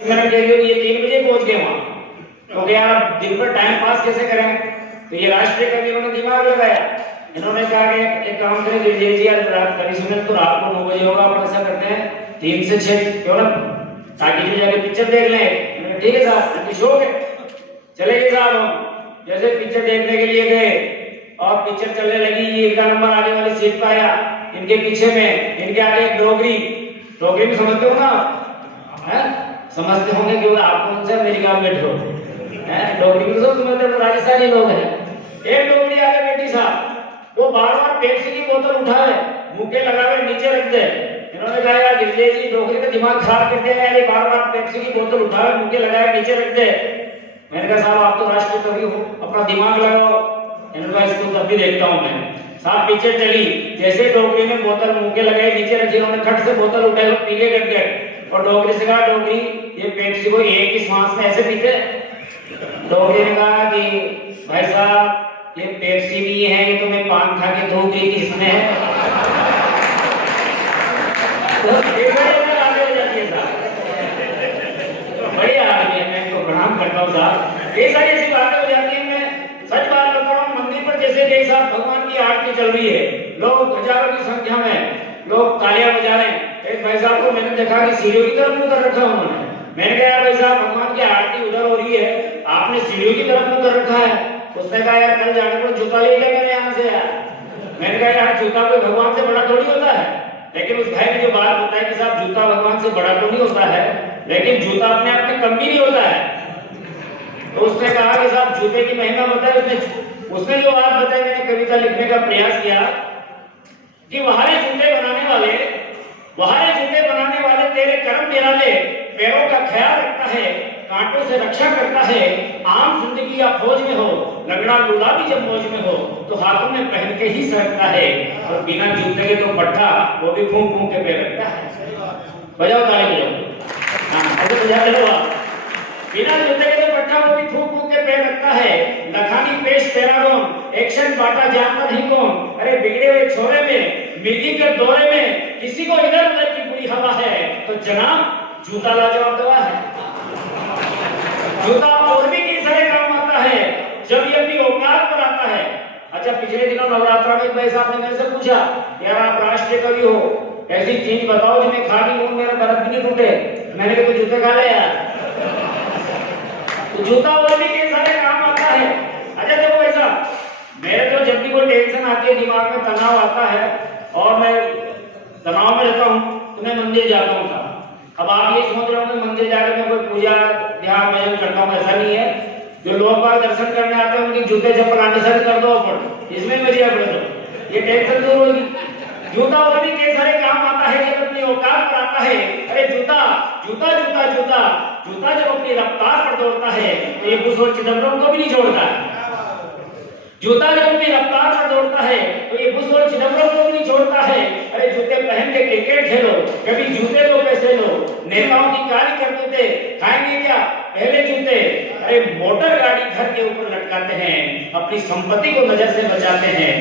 Minute के लिए ये 3 बजे पहुंच गए वहां, क्योंकि यार दिन भर टाइम पास कैसे करें। तो ये राष्ट्रीय कवियों ने दिमाग लगाया, इन्होंने कहा कि एक काम करें गिरिजेश जी, आज रात करी सुने तो रात को 9 बजे होगा, अपन ऐसा करते हैं 3 से 6 क्यों ना ताकि जो जाके पिक्चर देख लें। ठीक है साहब, आपकी शौक है, चले गए साहब। हम जैसे पिक्चर देखने के लिए गए और पिक्चर चलने लगी, ये इनका नंबर आगे वाली सीट पर आया, इनके पीछे में इनके आगे एक डोगरी में समझते हो ना, है समझते होंगे क्योंकि आप कौन से अमेरिका में बैठे हो, डोगरी में सब समझते हो, राजस्थानी लोग हैं। एक डोगरी आगे बैठी साहब, वो बार-बार पेप्सी की बोतल उठाए मुंह के लगावे नीचे रख दे। इन्होंने कहा यार गिरिजेश जी डोगरी का दिमाग खराब करते हैं, यार बार-बार पेप्सी की बोतल उठाए मुंह के लगाए नीचे रख दे। मैंने कहा साहब आप तो राष्ट्रीय कवि हो, अपना दिमाग लगाओ। इन्होंने कहा इसको तब भी देखता हूं मैं। साहब पिक्चर चली, जैसे डोगरी में बोतल मुंह के लगाई नीचे रखी, उन्होंने खट से बोतल उठाई और पीके करके, और डोगरी से कहा डोगरी ये पेप्सी को एक ही सांस में ऐसे पीते। डोगरी ने कहा कि भाई साहब ये पेप्सी नहीं है, ये तो मैं पान खा के धो गई थी इसमें है। तो बड़े आदमी है, मैं इनको प्रणाम करता हूँ साहब। ये सारी ऐसी बातें हो जाती हैं। मैं सच बात बता रहा हूँ, मंदिर पर जैसे कि साहब भगवान की आरती चल रही है, लोग हजारों की संख्या में लोग तालियां बजा रहे हैं। एक भाई साहब को मैंने देखा कि सीढ़ियों की तरफ मुंह कर रखा उन्होंने। मैंने कहा भाई साहब भगवान की आरती उधर हो रही है, आपने सीढ़ियों की तरफ मुंह कर रखा है। उसने कहा यार कल जाने पर जूता ले गया मैंने यहाँ से यार। मैंने कहा यार जूता कोई भगवान से बड़ा थोड़ी होता है। लेकिन उस भाई ने जो बात बताई कि साहब जूता भगवान से बड़ा तो नहीं होता है, लेकिन जूता अपने आप में कम भी नहीं होता है। तो उसने कहा कि साहब जूते की महिमा बताई। उसने जो बात बताई, मैंने कविता लिखने का प्रयास किया कि वहारे जूते बनाने वाले तेरे कर्म निराले, पैरों का ख्याल रखता है, कांटों से रक्षा करता है। आम जिंदगी या फौज में हो, लगड़ा लूला भी जब मौज में हो, तो हाथों में पहन के ही सरकता है, और बिना जूते के तो पट्टा वो भी फूंक फूंक के पैर रखता है। बजाओ ताली बजाओ, हाँ ऐसे बजाते रहो आप। बिना जूते के तो पट्टा वो भी फूंक फूंक के पैर रखता है। लखानी पेश पैरागोन, एक्शन बाटा जानता नहीं कौन। अरे बिगड़े हुए छोरे में, मिर्गी के दौरे में, किसी को इधर उधर की बुरी हवा है, तो जनाब जूता लाजवाब दवा है। जूता और भी कई सारे काम आता है जब ये अपनी औकात पर आता है। अच्छा पिछले दिनों नवरात्रा में भाई साहब ने मेरे से पूछा यार आप राष्ट्रीय कवि हो, ऐसी चीज बताओ जिन्हें खा के मुंह मेरा भरत भी नहीं टूटे। मैंने कहा तो जूते खा ले यार। तो जूता और भी कई सारे काम आता है। अच्छा देखो भाई साहब, मेरे तो जब भी कोई टेंशन आती है, दिमाग में तनाव आता है और मैं तनाव में रहता हूँ, तो मैं मंदिर जाता हूँ साहब। अब आप ये सोच रहे हो कि मंदिर जाकर मैं कोई पूजा ध्यान भजन करता हूँ, ऐसा नहीं है। जो लोग बाहर दर्शन करने आते हैं उनकी जूते चप्पल अनसर कर दो ऊपर, इसमें मजे अपने दो, ये टेंशन दूर होगी। जूता और भी कई सारे काम आता है जब अपनी औकात पर आता है। अरे जूता जूता जूता जूता जूता जब अपनी रफ्तार पर दौड़ता है तो ये कुछ और चिदम्बरम को भी नहीं छोड़ता है। जूता जब अपनी रफ्तार पर दौड़ता है तो ये बुश और चिदम्बरम को भी नहीं छोड़ता है। अरे जूते पहन के क्रिकेट खेलो, कभी जूते लो पैसे लो। नेताओं की काली करतूते खाएंगे क्या, पहले जूते। अरे मोटर गाड़ी घर के ऊपर लटकाते हैं, अपनी संपत्ति को नजर से बचाते हैं।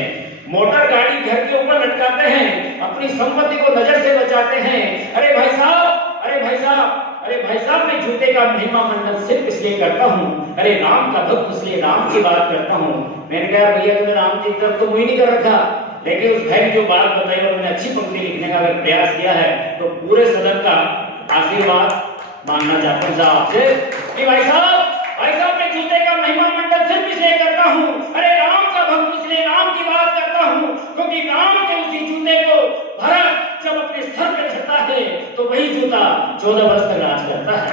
मोटर गाड़ी घर के ऊपर लटकाते हैं, अपनी संपत्ति को नजर से बचाते हैं। अरे भाई साहब, अरे भाई साहब, अरे भाई साहब, मैं जूते का महिमा मंडन सिर्फ इसलिए करता हूँ, अरे राम का भक्त इसलिए राम की बात करता हूँ। मैंने कहा भैया तुमने राम की तरफ तो मुझे नहीं कर रखा, लेकिन उस भाई ने जो बात बताई और मैंने अच्छी पंक्ति लिखने का अगर प्रयास किया है तो पूरे सदन का आशीर्वाद मानना चाहता हूँ साहब से कि भाई साहब मैं जूते का महिमा मंडन सिर्फ इसलिए करता हूँ, अरे राम का भक्त इसलिए राम की बात करता हूँ, क्योंकि राम के उसी जूते को भरत जब अपने सर पे धरता है तो वही जूता 14 वर्ष तक राज करता है।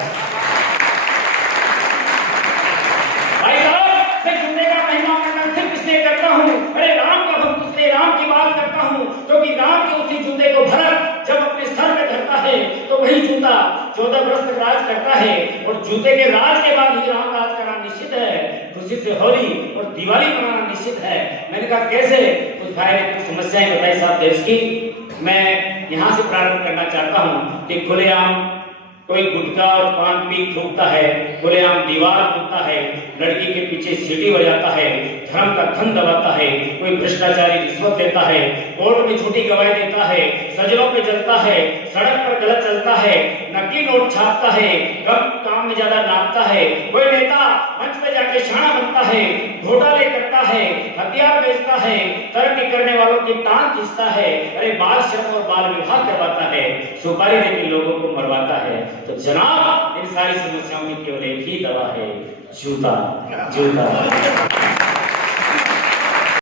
भाई साहब मैं जूते का महिमा मंडन सिर्फ इसलिए करता हूँ, अरे राम का भक्त इसलिए राम की बात करता हूँ, क्योंकि राम के उसी जूते को भरत जब अपने सर पे धरता है तो वही जूता 14 वर्ष तक राज करता है। और जूते के राज के बाद ही राम राज करना निश्चित है, खुशी से होली और दिवाली मनाना निश्चित है। मैंने कहा कैसे, कुछ भाई ने कुछ समस्याएं बताई साहब देश की। मैं यहाँ से प्रारंभ करना चाहता हूँ कि खुलेआम कोई गुटखा और पान पी थूकता है, खुलेआम दीवार कूदता है, लड़की के पीछे सीटी बजाता है, धर्म का धन दबाता है, कोई भ्रष्टाचारी रिश्वत लेता है, कोर्ट में झूठी गवाही देता है, सजनों पे जलता है, सड़क पर गलत चलता है, नकली नोट छापता है, कम काम में ज्यादा नापता है, कोई नेता मंच पे जाके शाना बनता है, घोटाले करता है, हथियार बेचता है, तरक्की करने वालों की टांग खींचता है, अरे बाल श्रम और बाल विवाह करवाता है, सुपारी देकर लोगों को मरवाता है। तो जनाब इन सारी समस्याओं की केवल एक ही दवा है, जूता। जूता